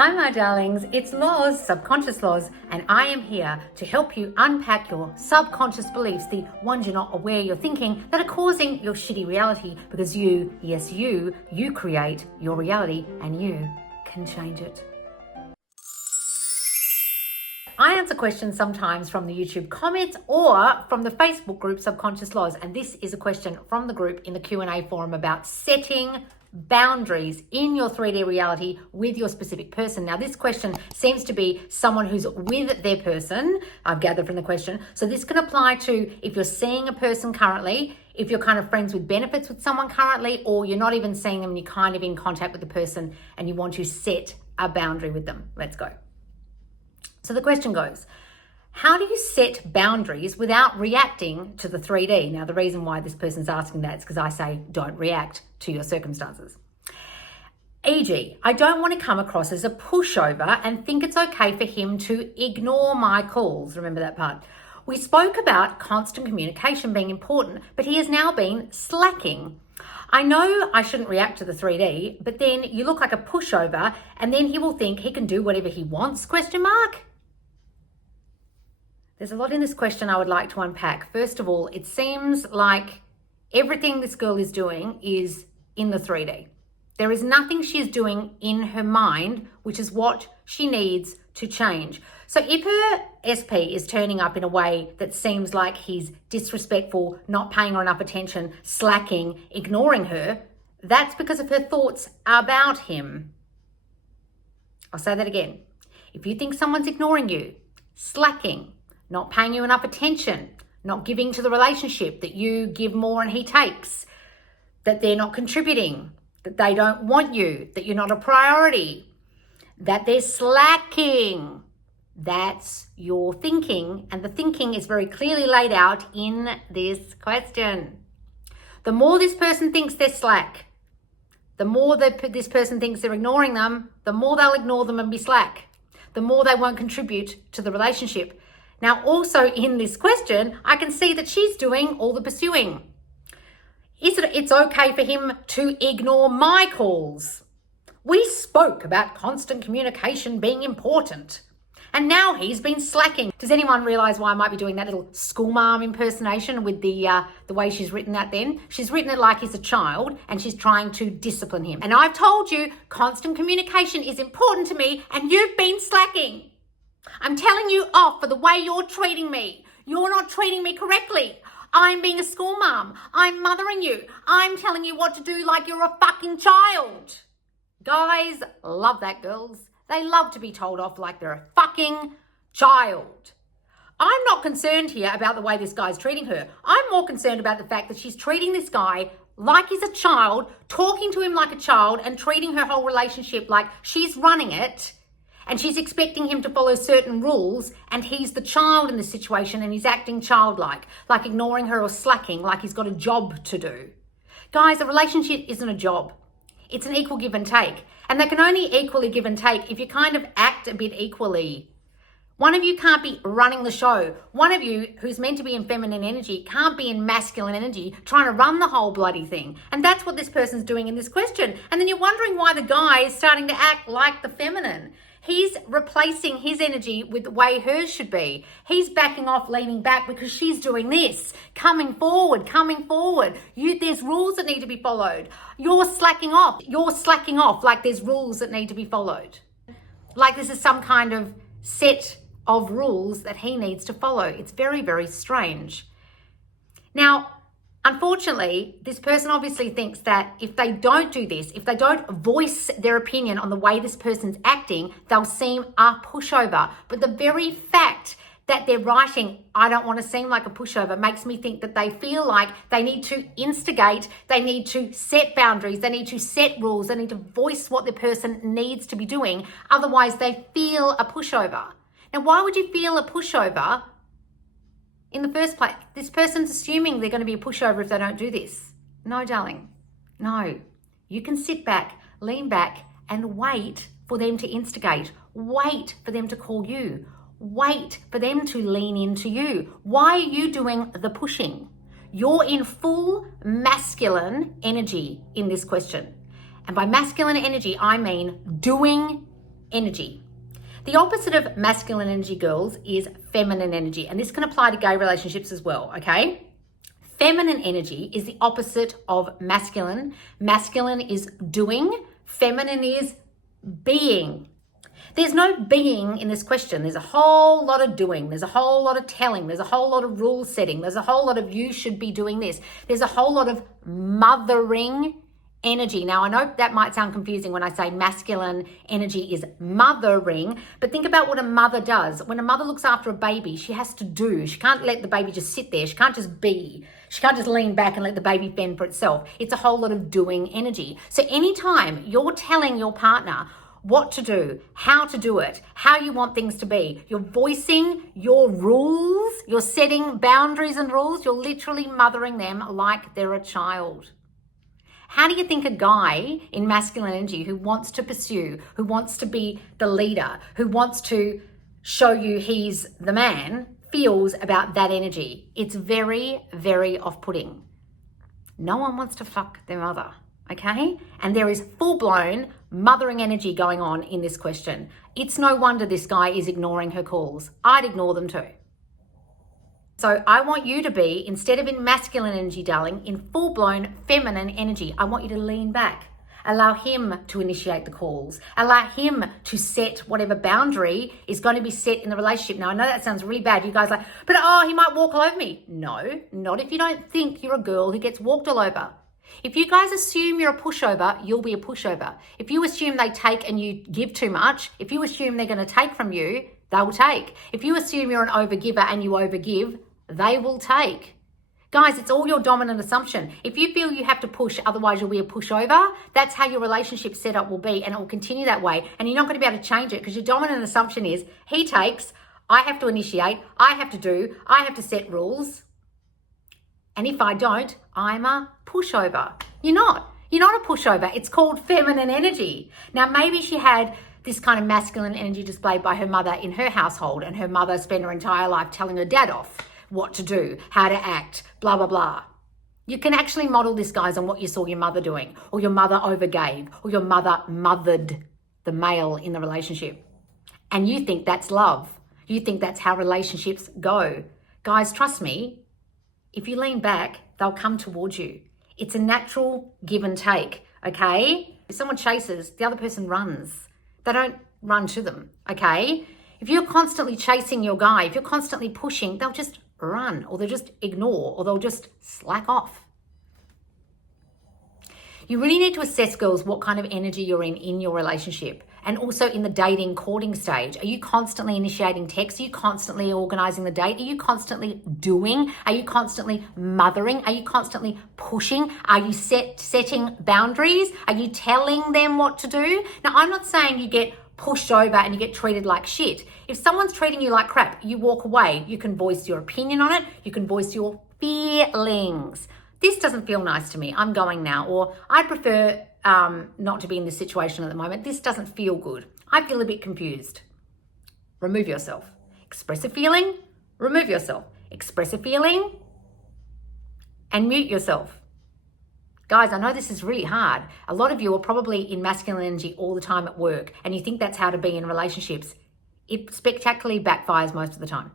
Hi, my darlings. It's Laws, Subconscious Laws, and I am here to help you unpack your subconscious beliefs, the ones you're not aware you're thinking that are causing your shitty reality, because you, yes, you create your reality and you can change it. I answer questions sometimes from the YouTube comments or from the Facebook group Subconscious Laws, and this is a question from the group in the Q&A forum about setting boundaries in your 3D reality with your specific person. Now, this question seems to be someone who's with their person, I've gathered from the question. So this can apply to if you're seeing a person currently, if you're kind of friends with benefits with someone currently, or you're not even seeing them and you're kind of in contact with the person and you want to set a boundary with them. Let's go. So the question goes, how do you set boundaries without reacting to the 3D? Now, the reason why this person's asking that is because I say don't react to your circumstances. E.g., I don't want to come across as a pushover and think it's okay for him to ignore my calls. Remember that part. We spoke about constant communication being important, but he has now been slacking. I know I shouldn't react to the 3D, but then you look like a pushover and then he will think he can do whatever he wants, ? There's a lot in this question I would like to unpack. First of all, it seems like everything this girl is doing is in the 3D. There is nothing she is doing in her mind, which is what she needs to change. So if her SP is turning up in a way that seems like he's disrespectful, not paying her enough attention, slacking, ignoring her, that's because of her thoughts about him. I'll say that again. If you think someone's ignoring you, slacking, not paying you enough attention, not giving to the relationship, that you give more and he takes, that they're not contributing, that they don't want you, that you're not a priority, that they're slacking, that's your thinking. And the thinking is very clearly laid out in this question. The more this person thinks they're slack, the more that this person thinks they're ignoring them, the more they'll ignore them and be slack, the more they won't contribute to the relationship. Now, also in this question, I can see that she's doing all the pursuing. It's okay for him to ignore my calls? We spoke about constant communication being important, and now he's been slacking. Does anyone realize why I might be doing that little school mom impersonation with the way she's written that then? She's written it like he's a child and she's trying to discipline him. And I've told you constant communication is important to me and you've been slacking. I'm telling you off for the way you're treating me. You're not treating me correctly. I'm being a school mom. I'm mothering you. I'm telling you what to do like you're a fucking child. Guys love that, girls. They love to be told off like they're a fucking child. I'm not concerned here about the way this guy's treating her. I'm more concerned about the fact that she's treating this guy like he's a child, talking to him like a child, and treating her whole relationship like she's running it. And she's expecting him to follow certain rules, and he's the child in this situation and he's acting childlike, like ignoring her or slacking, like he's got a job to do. Guys, a relationship isn't a job. It's an equal give and take. And they can only equally give and take if you kind of act a bit equally. One of you can't be running the show. One of you, who's meant to be in feminine energy, can't be in masculine energy trying to run the whole bloody thing. And that's what this person's doing in this question. And then you're wondering why the guy is starting to act like the feminine. He's replacing his energy with the way hers should be. He's backing off, leaning back because she's doing this. Coming forward. There's rules that need to be followed. You're slacking off like there's rules that need to be followed. Like this is some kind of set of rules that he needs to follow. It's very, very strange. Now, unfortunately, this person obviously thinks that if they don't do this, if they don't voice their opinion on the way this person's acting, they'll seem a pushover. But the very fact that they're writing, I don't want to seem like a pushover, makes me think that they feel like they need to instigate, they need to set boundaries, they need to set rules, they need to voice what the person needs to be doing. Otherwise, they feel a pushover. Now, why would you feel a pushover in the first place? This person's assuming they're going to be a pushover if they don't do this. No, darling. No. You can sit back, lean back, and wait for them to instigate. Wait for them to call you. Wait for them to lean into you. Why are you doing the pushing? You're in full masculine energy in this question. And by masculine energy, I mean doing energy. The opposite of masculine energy, girls, is feminine energy. And this can apply to gay relationships as well, okay? Feminine energy is the opposite of masculine. Masculine is doing, feminine is being. There's no being in this question. There's a whole lot of doing. There's a whole lot of telling. There's a whole lot of rule setting. There's a whole lot of you should be doing this. There's a whole lot of mothering energy. Now, I know that might sound confusing when I say masculine energy is mothering, but think about what a mother does. When a mother looks after a baby, she has to do. She can't let the baby just sit there. She can't just be. She can't just lean back and let the baby fend for itself. It's a whole lot of doing energy. So anytime you're telling your partner what to do, how to do it, how you want things to be, you're voicing your rules, you're setting boundaries and rules, you're literally mothering them like they're a child. How do you think a guy in masculine energy who wants to pursue, who wants to be the leader, who wants to show you he's the man, feels about that energy? It's very, very off-putting. No one wants to fuck their mother, okay? And there is full-blown mothering energy going on in this question. It's no wonder this guy is ignoring her calls. I'd ignore them too. So I want you to be, instead of in masculine energy, darling, in full-blown feminine energy. I want you to lean back. Allow him to initiate the calls. Allow him to set whatever boundary is going to be set in the relationship. Now, I know that sounds really bad. You guys are like, but he might walk all over me. No, not if you don't think you're a girl who gets walked all over. If you guys assume you're a pushover, you'll be a pushover. If you assume they take and you give too much, if you assume they're going to take from you, they will take. If you assume you're an overgiver and you overgive, they will take. Guys, it's all your dominant assumption. If you feel you have to push, otherwise you'll be a pushover, that's how your relationship setup will be, and it will continue that way. And you're not going to be able to change it because your dominant assumption is he takes, I have to initiate, I have to do, I have to set rules. And if I don't, I'm a pushover. You're not. You're not a pushover. It's called feminine energy. Now, maybe she had this kind of masculine energy displayed by her mother in her household, and her mother spent her entire life telling her dad off what to do, how to act, blah, blah, blah. You can actually model this, guys, on what you saw your mother doing, or your mother overgave, or your mother mothered the male in the relationship. And you think that's love. You think that's how relationships go. Guys, trust me, if you lean back, they'll come towards you. It's a natural give and take, okay? If someone chases, the other person runs. They don't run to them, okay? If you're constantly chasing your guy, if you're constantly pushing, they'll just run, or they'll just ignore, or they'll just slack off. You really need to assess, girls, what kind of energy you're in your relationship, and also in the dating, courting stage. Are you constantly initiating texts? Are you constantly organizing the date? Are you constantly doing? Are you constantly mothering? Are you constantly pushing? Are you setting boundaries? Are you telling them what to do? Now, I'm not saying you get pushed over and you get treated like shit. If someone's treating you like crap, you walk away. You can voice your opinion on it. You can voice your feelings. This doesn't feel nice to me. I'm going now. Or I prefer not to be in this situation at the moment. This doesn't feel good. I feel a bit confused. Remove yourself. Express a feeling, remove yourself. Express a feeling and mute yourself. Guys, I know this is really hard. A lot of you are probably in masculine energy all the time at work, and you think that's how to be in relationships. It spectacularly backfires most of the time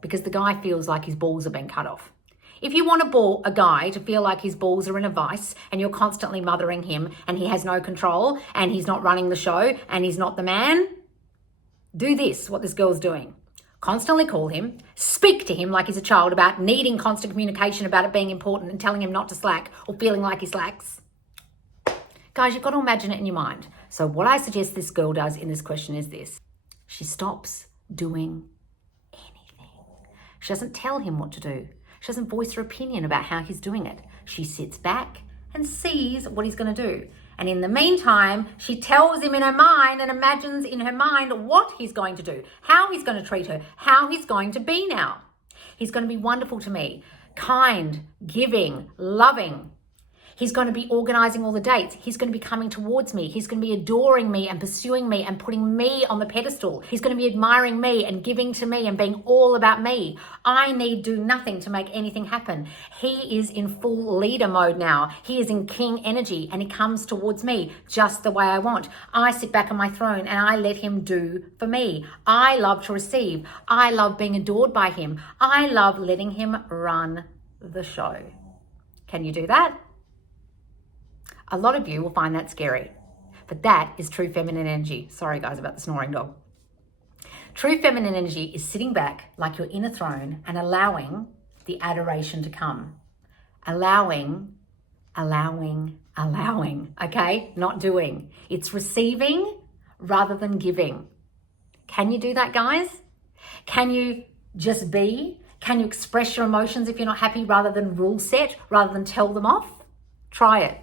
because the guy feels like his balls are being cut off. If you want a guy to feel like his balls are in a vice and you're constantly mothering him and he has no control and he's not running the show and he's not the man, do this, what this girl's doing. Constantly call him, speak to him like he's a child about needing constant communication about it being important and telling him not to slack or feeling like he slacks. Guys, you've got to imagine it in your mind. So what I suggest this girl does in this question is this. She stops doing anything. She doesn't tell him what to do. She doesn't voice her opinion about how he's doing it. She sits back and sees what he's going to do. And in the meantime, she tells him in her mind and imagines in her mind what he's going to do, how he's going to treat her, how he's going to be now. He's going to be wonderful to me, kind, giving, loving. He's going to be organizing all the dates. He's going to be coming towards me. He's going to be adoring me and pursuing me and putting me on the pedestal. He's going to be admiring me and giving to me and being all about me. I need do nothing to make anything happen. He is in full leader mode now. He is in king energy and he comes towards me just the way I want. I sit back on my throne and I let him do for me. I love to receive. I love being adored by him. I love letting him run the show. Can you do that? A lot of you will find that scary, but that is true feminine energy. Sorry guys about the snoring dog. True feminine energy is sitting back like you're in a throne and allowing the adoration to come. Allowing, okay? Not doing. It's receiving rather than giving. Can you do that, guys? Can you just be? Can you express your emotions if you're not happy rather than rule set, rather than tell them off? Try it.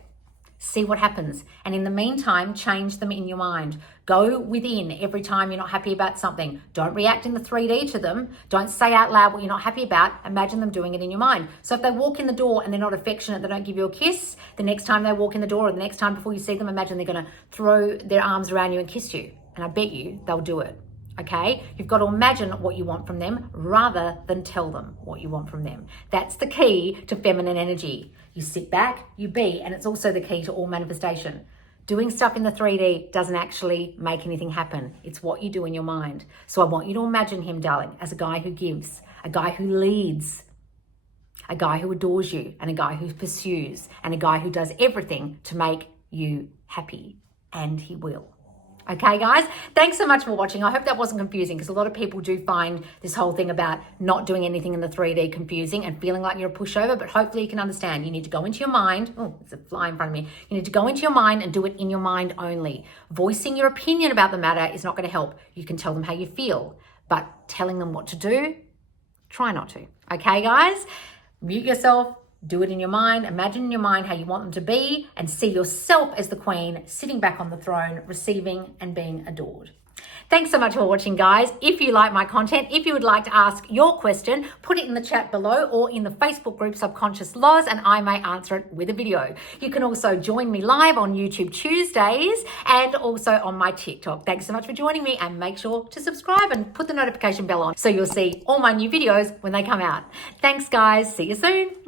See what happens. And in the meantime, change them in your mind. Go within every time you're not happy about something. Don't react in the 3D to them. Don't say out loud what you're not happy about. Imagine them doing it in your mind. So if they walk in the door and they're not affectionate, they don't give you a kiss, the next time they walk in the door or the next time before you see them, imagine they're going to throw their arms around you and kiss you. And I bet you they'll do it. Okay? You've got to imagine what you want from them rather than tell them what you want from them. That's the key to feminine energy. You sit back, you be, and it's also the key to all manifestation. Doing stuff in the 3D doesn't actually make anything happen. It's what you do in your mind. So I want you to imagine him, darling, as a guy who gives, a guy who leads, a guy who adores you, and a guy who pursues, and a guy who does everything to make you happy. And he will. Okay, guys, thanks so much for watching. I hope that wasn't confusing because a lot of people do find this whole thing about not doing anything in the 3D confusing and feeling like you're a pushover, but hopefully you can understand. You need to go into your mind. Oh, it's a fly in front of me. You need to go into your mind and do it in your mind only. Voicing your opinion about the matter is not going to help. You can tell them how you feel, but telling them what to do, try not to. Okay, guys, mute yourself. Do it in your mind. Imagine in your mind how you want them to be and see yourself as the queen sitting back on the throne, receiving and being adored. Thanks so much for watching, guys. If you like my content, if you would like to ask your question, put it in the chat below or in the Facebook group Subconscious Laws and I may answer it with a video. You can also join me live on YouTube Tuesdays and also on my TikTok. Thanks so much for joining me and make sure to subscribe and put the notification bell on so you'll see all my new videos when they come out. Thanks, guys. See you soon.